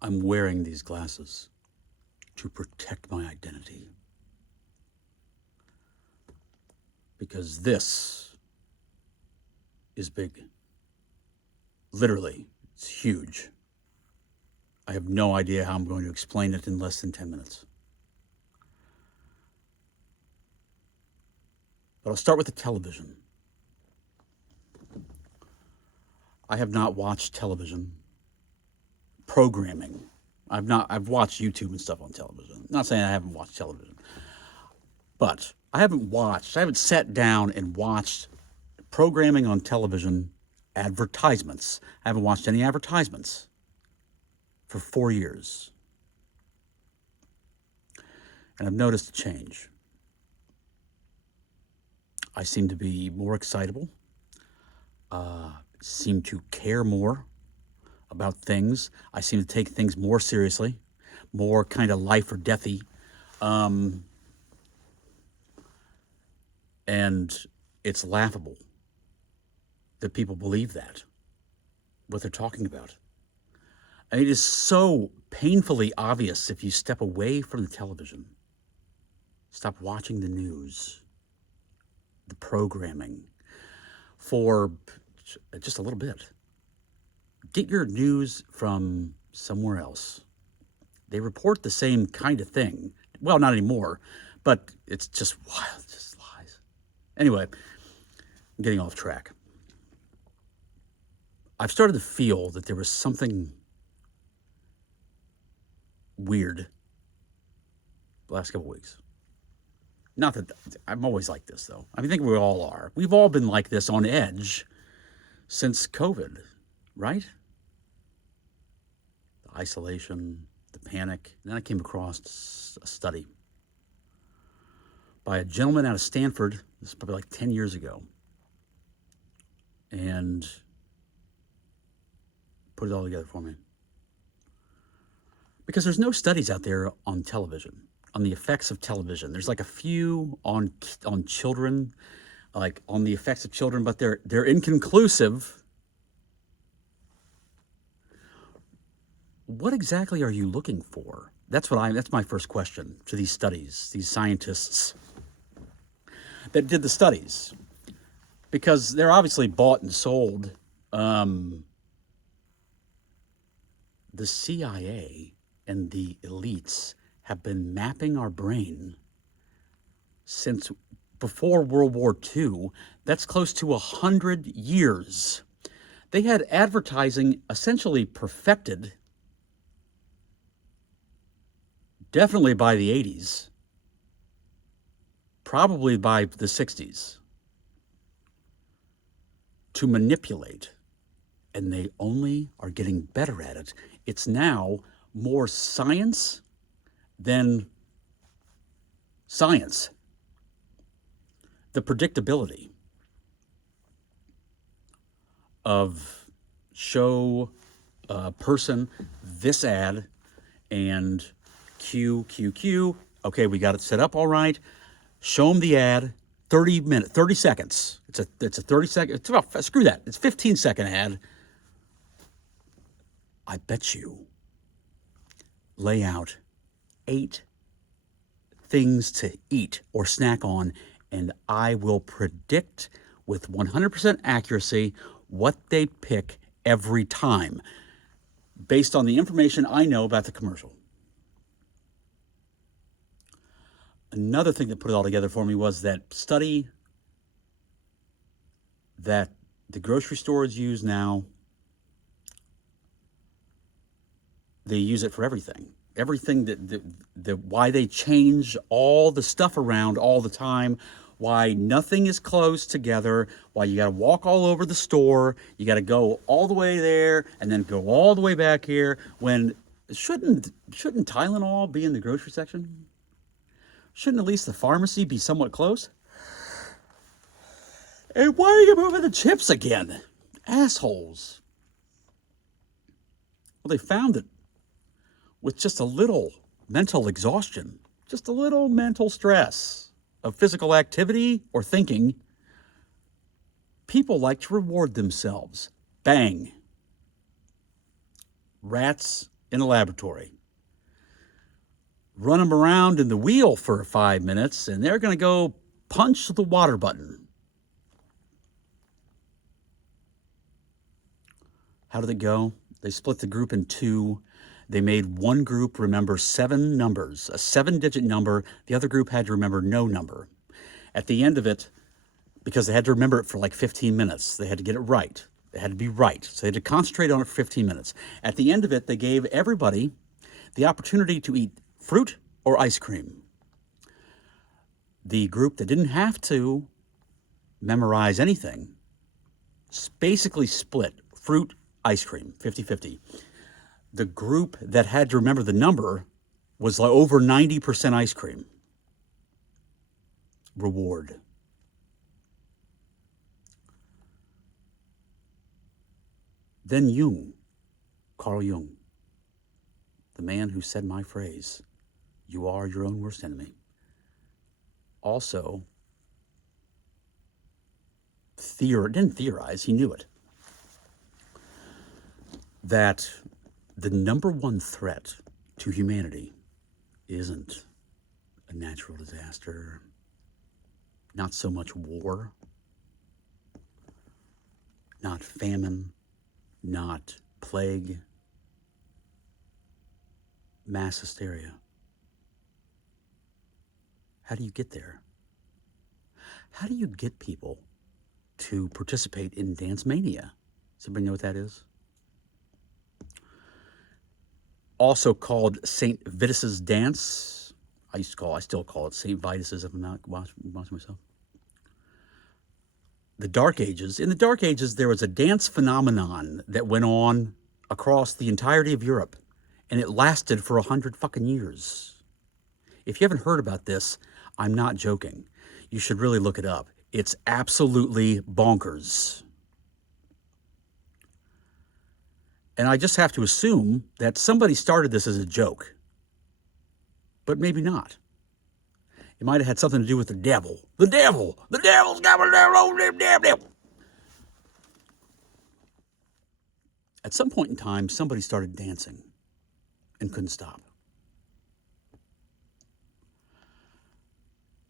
I'm wearing these glasses to protect my identity. Because this is big. Literally, it's huge. I have no idea how I'm going to explain it in less than 10 minutes. But I'll start with the television. I have not watched television programming. I've watched YouTube and stuff on television. I'm not saying I haven't watched television. But I haven't sat down and watched programming on television, advertisements. I haven't watched any advertisements for 4 years. And I've noticed a change. I seem to be more excitable, seem to care more about things. I seem to take things more seriously, more kind of life or deathy. And it's laughable that people believe that, what they're talking about. I mean, it is so painfully obvious if you step away from the television, stop watching the news, the programming, for just a little bit. Get your news from somewhere else. They report the same kind of thing. Well, not anymore, but it's just wild, just lies. Anyway, I'm getting off track. I've started to feel that there was something weird the last couple of weeks. Not that I'm always like this, though. I think we all are. We've all been like this, on edge, since COVID, right? The isolation, the panic. And then I came across a study by a gentleman out of Stanford. This is probably like 10 years ago. And put it all together for me. Because there's no studies out there on television, on the effects of television. There's like a few on children, like on the effects of children, but they're inconclusive. What exactly are you looking for? That's my first question to these studies, these scientists that did the studies, because they're obviously bought and sold. The CIA and the elites have been mapping our brain since before World War II. That's close to 100 years. They had advertising essentially perfected, definitely by the 80s, probably by the 60s, to manipulate. And they only are getting better at it. It's now more science than science. The predictability of show a person this ad and Q. Okay, we got it set up all right. Show them the ad, 30 seconds. It's a 30 second, it's about, screw that. It's 15-second ad. I bet you lay out 8 things to eat or snack on, and I will predict with 100% accuracy what they pick every time based on the information I know about the commercial. Another thing that put it all together for me was that study that the grocery stores use now. They use it for everything. Everything that why they change all the stuff around all the time, why nothing is close together, why you got to walk all over the store, you got to go all the way there and then go all the way back here. When shouldn't Tylenol be in the grocery section? Shouldn't at least the pharmacy be somewhat close? And why are you moving the chips again? Assholes. Well, they found that with just a little mental exhaustion, just a little mental stress of physical activity or thinking, people like to reward themselves. Bang. Rats in a laboratory. Run them around in the wheel for 5 minutes, and they're going to go punch the water button. How did it go? They split the group in two. They made one group remember 7 numbers, a 7-digit number. The other group had to remember no number. At the end of it, because they had to remember it for like 15 minutes, they had to get it right. They had to be right. So they had to concentrate on it for 15 minutes. At the end of it, they gave everybody the opportunity to eat fruit or ice cream. The group that didn't have to memorize anything basically split fruit, ice cream, 50-50. The group that had to remember the number was like over 90% ice cream. Reward. Then Jung, Carl Jung, the man who said my phrase, "You are your own worst enemy," also didn't theorize, he knew it, that the number one threat to humanity isn't a natural disaster, not so much war, not famine, not plague, mass hysteria. How do you get there? How do you get people to participate in dance mania? Does anybody know what that is? Also called St. Vitus's dance. I still call it St. Vitus's if I'm not watching myself. In the Dark Ages, there was a dance phenomenon that went on across the entirety of Europe, and it lasted for 100 fucking years. If you haven't heard about this, I'm not joking. You should really look it up. It's absolutely bonkers. And I just have to assume that somebody started this as a joke, but maybe not. It might have had something to do with the devil. The devil! The devil's got a devil! At some point in time, somebody started dancing and couldn't stop.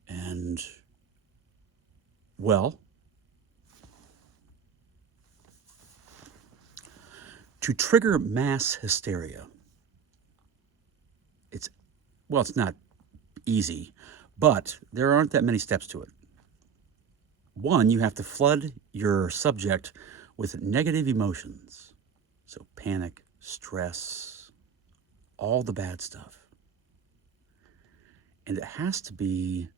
And, well, to trigger mass hysteria, it's not easy, but there aren't that many steps to it. One, you have to flood your subject with negative emotions. So panic, stress, all the bad stuff. And it has to be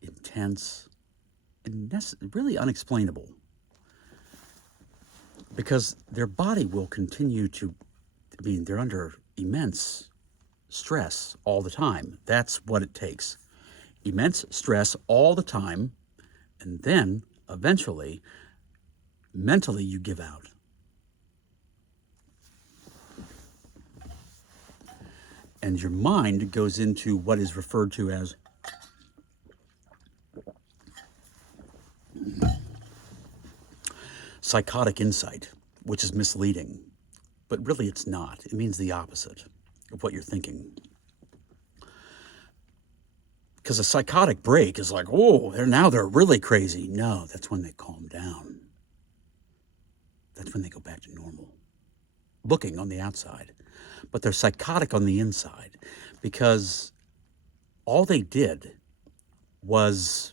intense and really unexplainable, because their body will continue to, they're under immense stress all the time. That's what it takes. Immense stress all the time, and then eventually, mentally, you give out. And your mind goes into what is referred to as psychotic insight, which is misleading. But really it's not. It means the opposite of what you're thinking. Because a psychotic break is like, oh, they're really crazy. No, that's when they calm down. That's when they go back to normal. Looking on the outside. But they're psychotic on the inside, because all they did was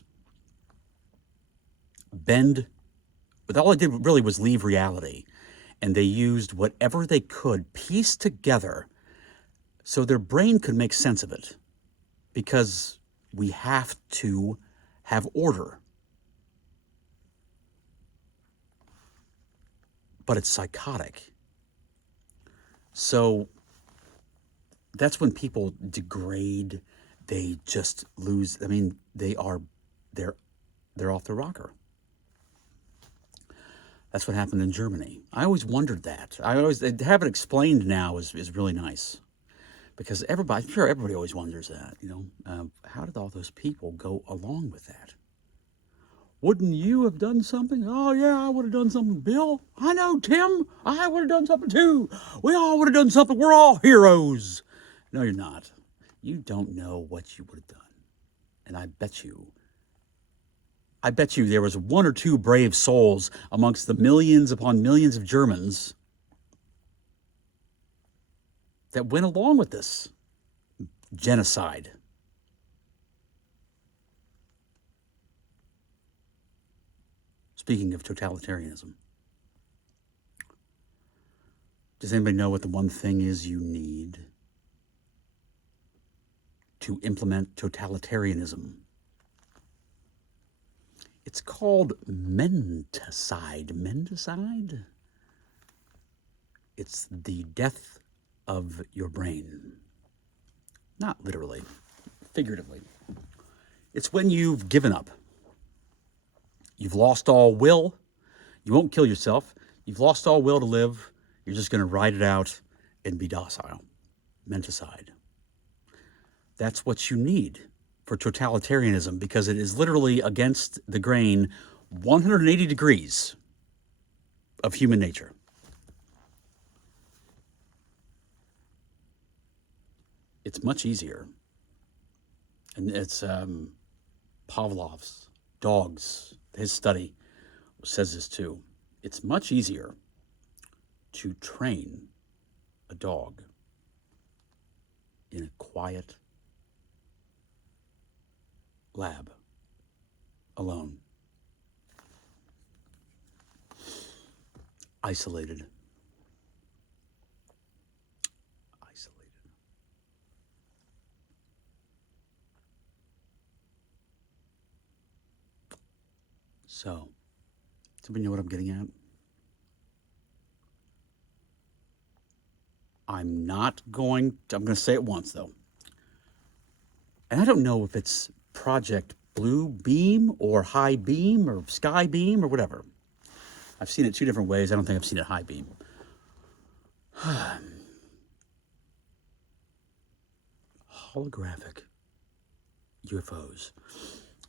all they did really was leave reality. And they used whatever they could piece together so their brain could make sense of it. Because we have to have order. But it's psychotic. So that's when people degrade, they just lose, they're off the rocker. That's what happened in Germany. I always wondered that. To have it explained now is really nice. Because everybody always wonders that, how did all those people go along with that? Wouldn't you have done something? Oh, yeah, I would have done something, Bill. I know, Tim. I would have done something too. We all would have done something. We're all heroes. No, you're not. You don't know what you would have done. And I bet you there was one or two brave souls amongst the millions upon millions of Germans that went along with this genocide. Speaking of totalitarianism, does anybody know what the one thing is you need to implement totalitarianism? It's called menticide. Menticide? It's the death of your brain. Not literally, figuratively. It's when you've given up. You've lost all will. You won't kill yourself. You've lost all will to live. You're just going to ride it out and be docile. Menticide. That's what you need for totalitarianism, because it is literally against the grain 180 degrees of human nature. It's much easier. And it's Pavlov's dogs. His study says this too. It's much easier to train a dog in a quiet lab alone, isolated. So, somebody know what I'm getting at? I'm going to say it once though. And I don't know if it's Project Blue Beam or High Beam or Sky Beam or whatever. I've seen it two different ways. I don't think I've seen it High Beam. Holographic UFOs.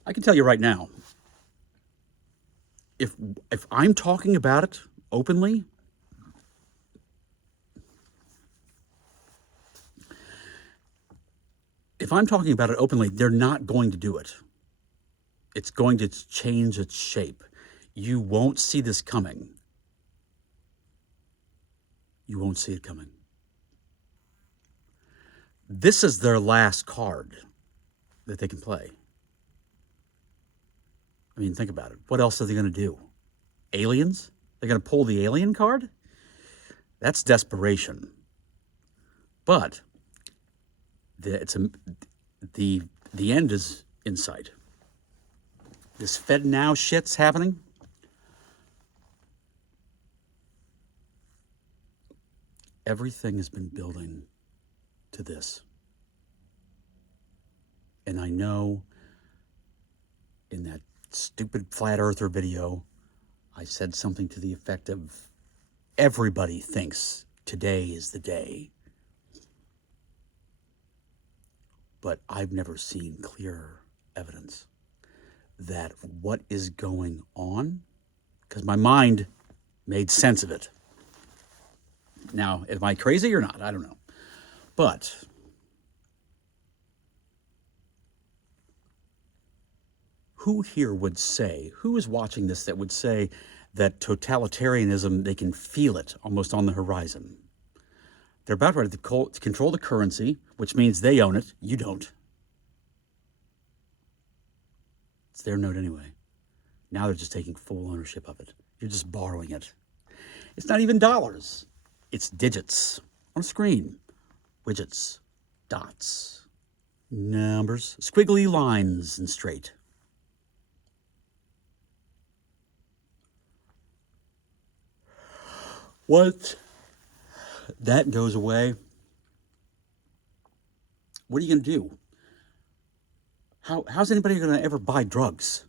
I can tell you right now, if I'm talking about it openly, they're not going to do it. It's going to change its shape. You won't see this coming. You won't see it coming. This is their last card that they can play. I mean, think about it. What else are they going to do? Aliens? They're going to pull the alien card? That's desperation. But the end is in sight. This Fed now shit's happening. Everything has been building to this. And I know in that stupid flat earther video, I said something to the effect of, everybody thinks today is the day. But I've never seen clearer evidence that what is going on, because my mind made sense of it. Now, am I crazy or not? I don't know. But who here would say, who is watching this that would say that totalitarianism, they can feel it almost on the horizon? They're about ready to control the currency, which means they own it. You don't. It's their note anyway. Now they're just taking full ownership of it. You're just borrowing it. It's not even dollars. It's digits on a screen. Widgets, dots, numbers, squiggly lines, and straight. Once that goes away, what are you going to do? How's anybody going to ever buy drugs?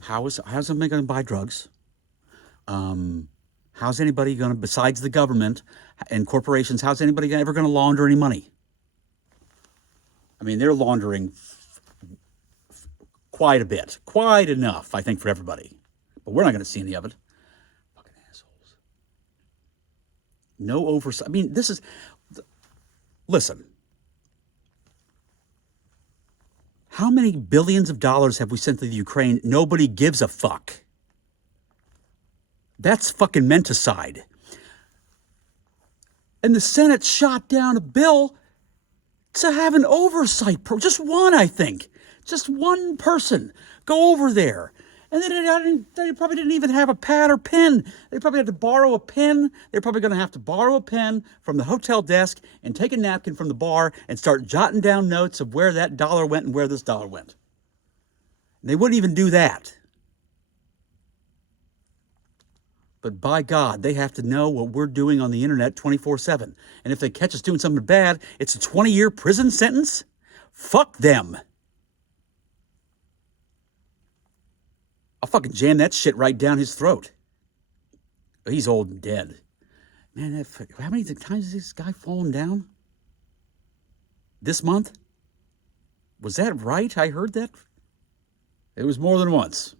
How's somebody going to buy drugs? How's anybody going to, besides the government and corporations, how's anybody ever going to launder any money? I mean, they're laundering quite a bit. Quite enough, I think, for everybody. But we're not going to see any of it. Fucking assholes. No oversight. I mean, this is... Listen. How many billions of dollars have we sent to the Ukraine? Nobody gives a fuck. That's fucking menticide. And the Senate shot down a bill to have an oversight, just one, I think. Just one person go over there. And they probably didn't even have a pad or pen. They probably had to borrow a pen. They're probably going to have to borrow a pen from the hotel desk and take a napkin from the bar and start jotting down notes of where that dollar went and where this dollar went. And they wouldn't even do that. But by God, they have to know what we're doing on the internet 24/7. And if they catch us doing something bad, it's a 20-year prison sentence? Fuck them. I'll fucking jam that shit right down his throat. He's old and dead. Man, how many times has this guy fallen down? This month? Was that right? I heard that. It was more than once.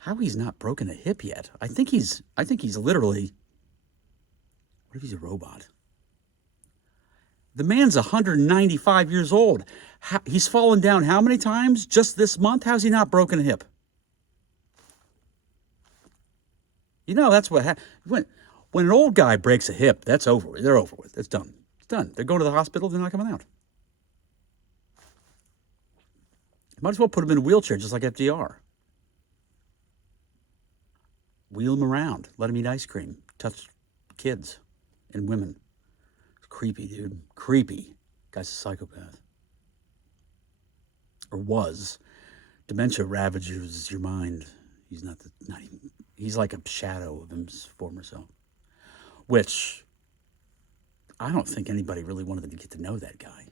How he's not broken a hip yet? I think he's literally... What if he's a robot? The man's 195 years old. He's fallen down how many times just this month? How's he not broken a hip? You know, that's what happens. When an old guy breaks a hip, that's over with. They're over with. It's done. It's done. They're going to the hospital. They're not coming out. Might as well put him in a wheelchair just like FDR. Wheel him around. Let him eat ice cream. Touch kids and women. It's creepy, dude. Creepy. Guy's a psychopath. Or was. Dementia ravages your mind. He's not even... He's like a shadow of his former self. Which, I don't think anybody really wanted to get to know that guy.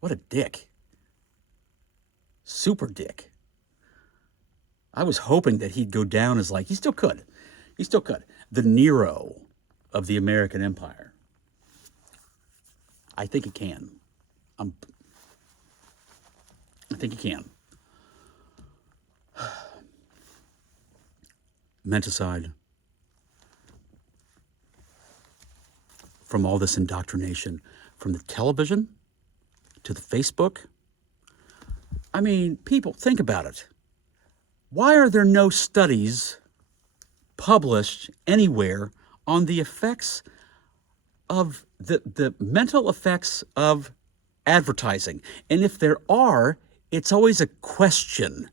What a dick. Super dick. I was hoping that he'd go down as like... He still could. The Nero of the American Empire. I think he can. I think he can. Menticide. From all this indoctrination. From the television to the Facebook. I mean, people, think about it. Why are there no studies published anywhere on the effects of the mental effects of advertising? And if there are, it's always a question.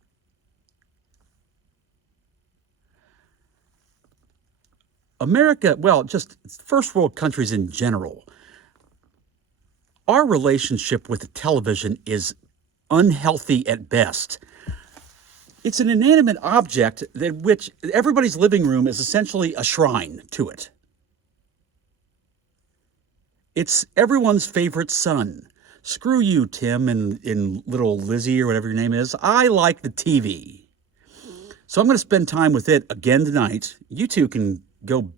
America, well, just first world countries in general, our relationship with the television is unhealthy at best. It's an inanimate object that which everybody's living room is essentially a shrine to it. It's everyone's favorite son. Screw you, Tim, and little Lizzie or whatever your name is. I like the TV. So I'm going to spend time with it again tonight. You two can go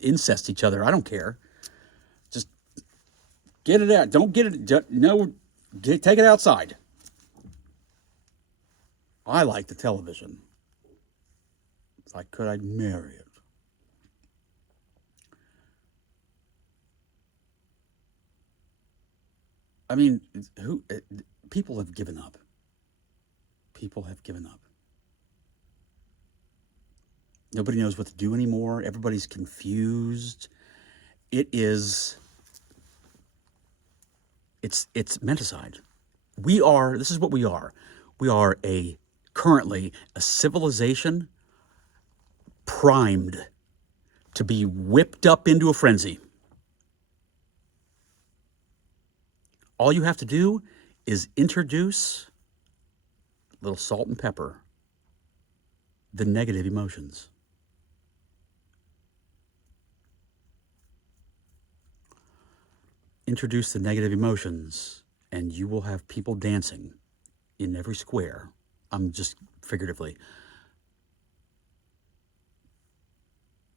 incest each other. I don't care. Just get it out. Don't get it. No, take it outside. I like the television. If I could, I'd marry it. I mean, people have given up. People have given up. Nobody knows what to do anymore. Everybody's confused. It's menticide. This is what we are. We are currently a civilization primed to be whipped up into a frenzy. All you have to do is introduce a little salt and pepper, the negative emotions. Introduce the negative emotions, and you will have people dancing in every square. I'm just figuratively.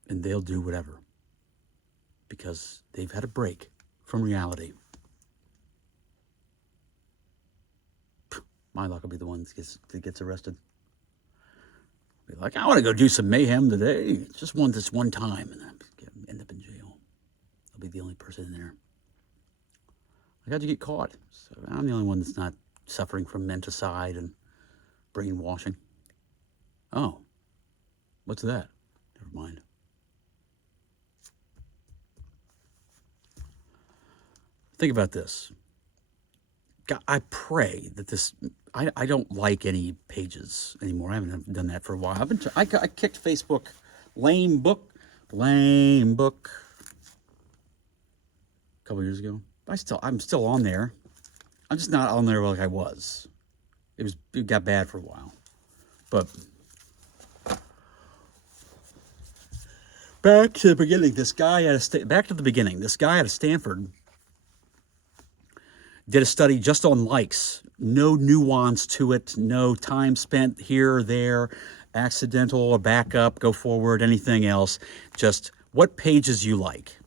And they'll do whatever because they've had a break from reality. My luck will be the one that gets arrested. Be like, I want to go do some mayhem today. Just this one time, and then end up in jail. I'll be the only person in there. Like, how'd you get caught? So I'm the only one that's not suffering from menticide and brainwashing. Oh, what's that? Never mind. Think about this. God, I pray that this. I don't like any pages anymore. I haven't done that for a while. I kicked Facebook. Lame book. A couple years ago. I'm still on there. I'm just not on there like I was. It got bad for a while. But back to the beginning. This guy at Stanford did a study just on likes. No nuance to it. No time spent here or there, accidental or backup, go forward, anything else. Just what pages you like.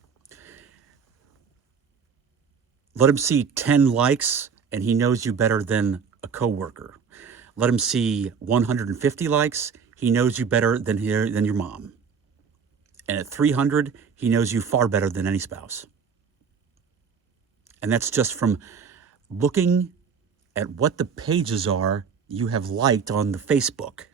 Let him see 10 likes, and he knows you better than a coworker. Let him see 150 likes, he knows you better than your mom. And at 300, he knows you far better than any spouse. And that's just from looking at what the pages are you have liked on the Facebook.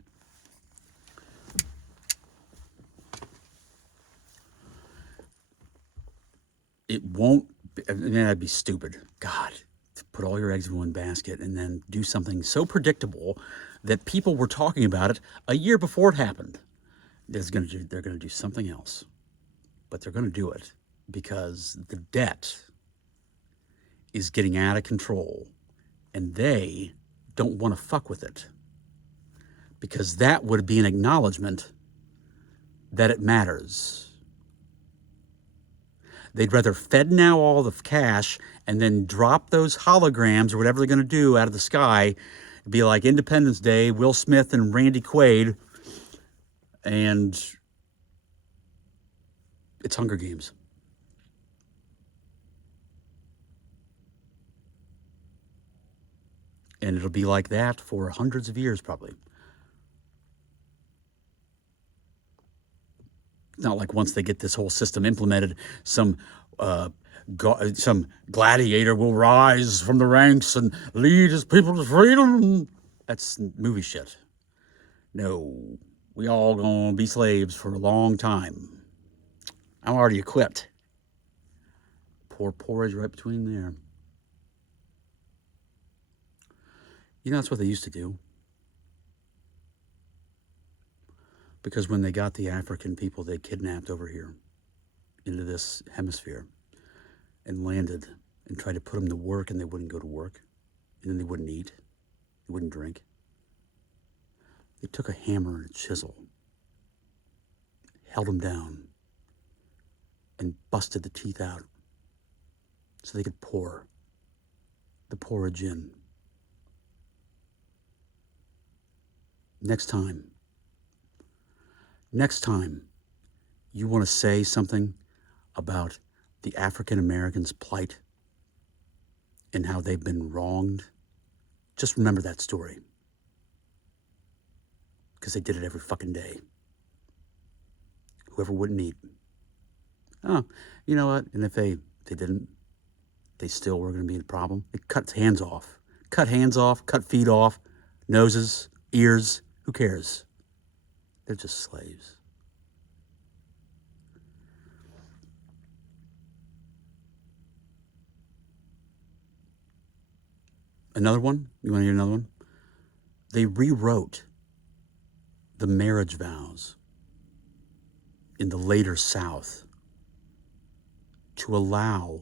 It won't, that'd be stupid. God, to put all your eggs in one basket and then do something so predictable that people were talking about it a year before it happened. They're going to do something else. But they're going to do it because the debt is getting out of control, and they don't want to fuck with it, because that would be an acknowledgement that it matters. They'd rather FedNow all the cash and then drop those holograms or whatever they're going to do out of the sky. It'd be like Independence Day, Will Smith and Randy Quaid, and it's Hunger Games. And it'll be like that for hundreds of years, probably. It's not like once they get this whole system implemented, some gladiator will rise from the ranks and lead his people to freedom. That's movie shit. No, we all gonna be slaves for a long time. I'm already equipped. Pour porridge right between there. You know, that's what they used to do. Because when they got the African people they kidnapped over here into this hemisphere and landed and tried to put them to work, and they wouldn't go to work, and then they wouldn't eat, they wouldn't drink. They took a hammer and a chisel, held them down, and busted the teeth out so they could pour the porridge in. Next time you want to say something about the African Americans' plight and how they've been wronged, just remember that story. Because they did it every fucking day. Whoever wouldn't eat. Oh, you know what? And if they didn't, they still were going to be a problem. They cut hands off. Cut hands off, cut feet off, noses, ears. Who cares? They're just slaves. Another one? You want to hear another one? They rewrote the marriage vows in the later South to allow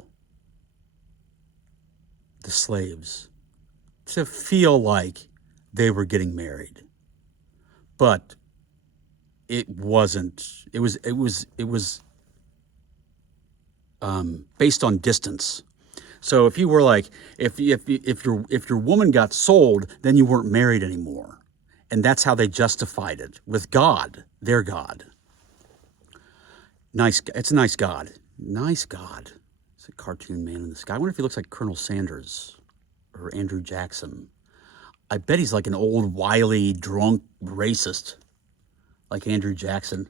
the slaves to feel like they were getting married. But it wasn't. It was based on distance. So if you were like, if your woman got sold, then you weren't married anymore, and that's how they justified it with God, their God. Nice. It's a nice God. Nice God. It's a cartoon man in the sky. I wonder if he looks like Colonel Sanders or Andrew Jackson. I bet he's like an old, wily, drunk racist, like Andrew Jackson,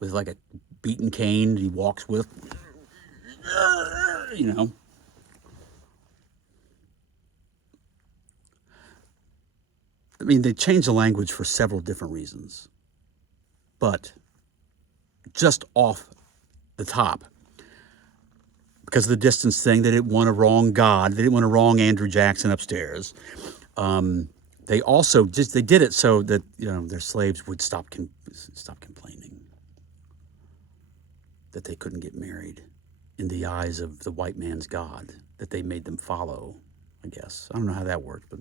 with like a beaten cane he walks with, you know. I mean, they changed the language for several different reasons. But just off the top, because of the distance thing, they didn't want to wrong God. They didn't want to wrong Andrew Jackson upstairs. They also they did it so that their slaves would stop complaining that they couldn't get married in the eyes of the white man's God that they made them follow. I guess I don't know how that worked, but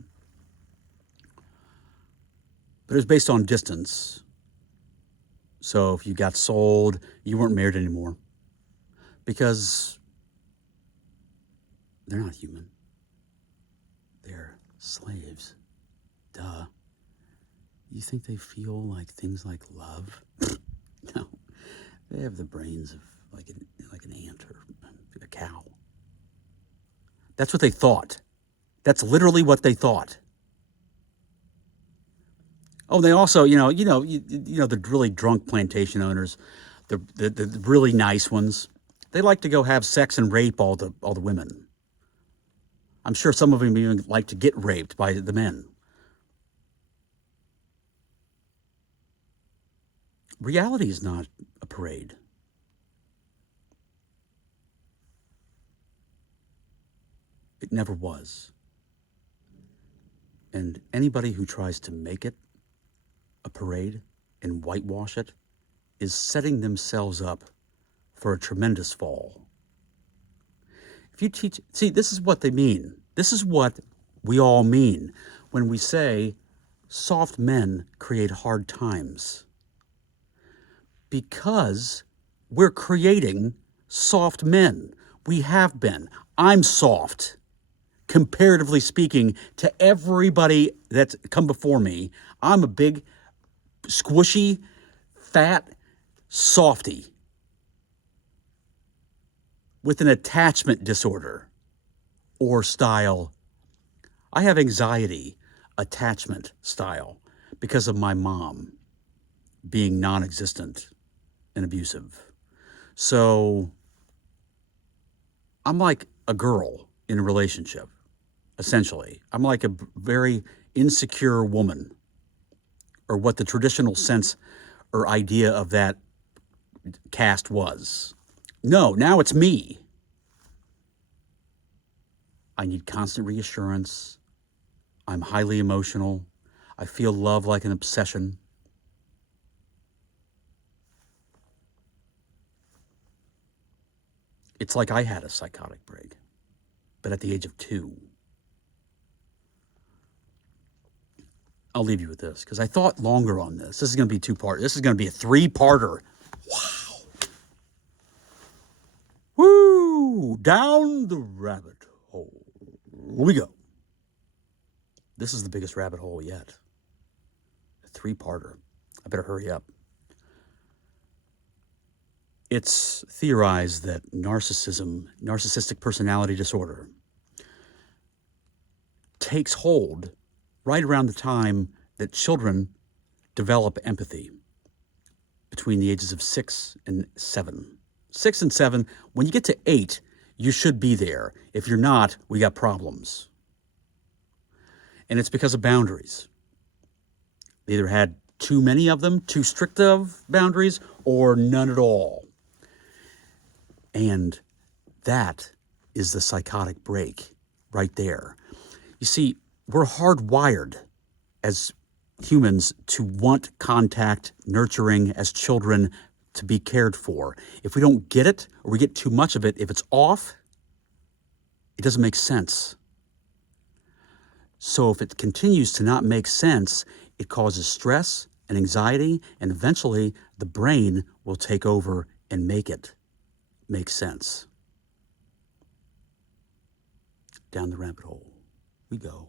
it was based on distance. So if you got sold, you weren't married anymore because they're not human. They're slaves. Duh. You think they feel like things like love? No. They have the brains of like an ant or a cow. That's what they thought. That's literally what they thought. Oh, they also, the really drunk plantation owners, the really nice ones, they like to go have sex and rape all the women. I'm sure some of them even like to get raped by the men. Reality is not a parade. It never was. And anybody who tries to make it a parade and whitewash it is setting themselves up for a tremendous fall. If you see, this is what they mean. This is what we all mean when we say soft men create hard times. Because we're creating soft men. We have been. I'm soft, comparatively speaking, to everybody that's come before me. I'm a big, squishy, fat softy with an attachment disorder or style. I have anxiety attachment style because of my mom being non-existent and abusive. So I'm like a girl in a relationship, essentially. I'm like a very insecure woman, or what the traditional sense or idea of that cast was. No, now it's me. I need constant reassurance. I'm highly emotional. I feel love like an obsession. It's like I had a psychotic break, but at the age of 2. I'll leave you with this, because I thought longer on this. This is going to be 2-part. This is going to be a 3-parter. Wow. Woo! Down the rabbit hole. Here we go. This is the biggest rabbit hole yet. A 3-parter. I better hurry up. It's theorized that narcissistic personality disorder, takes hold right around the time that children develop empathy, between the ages of 6 and 7. 6 and 7, when you get to 8, you should be there. If you're not, we got problems. And it's because of boundaries. They either had too many of them, too strict of boundaries, or none at all. And that is the psychotic break right there. You see, we're hardwired as humans to want contact, nurturing as children, to be cared for. If we don't get it, or we get too much of it, if it's off, it doesn't make sense. So if it continues to not make sense, it causes stress and anxiety, and eventually the brain will take over and make it make sense. Down the rabbit hole we go.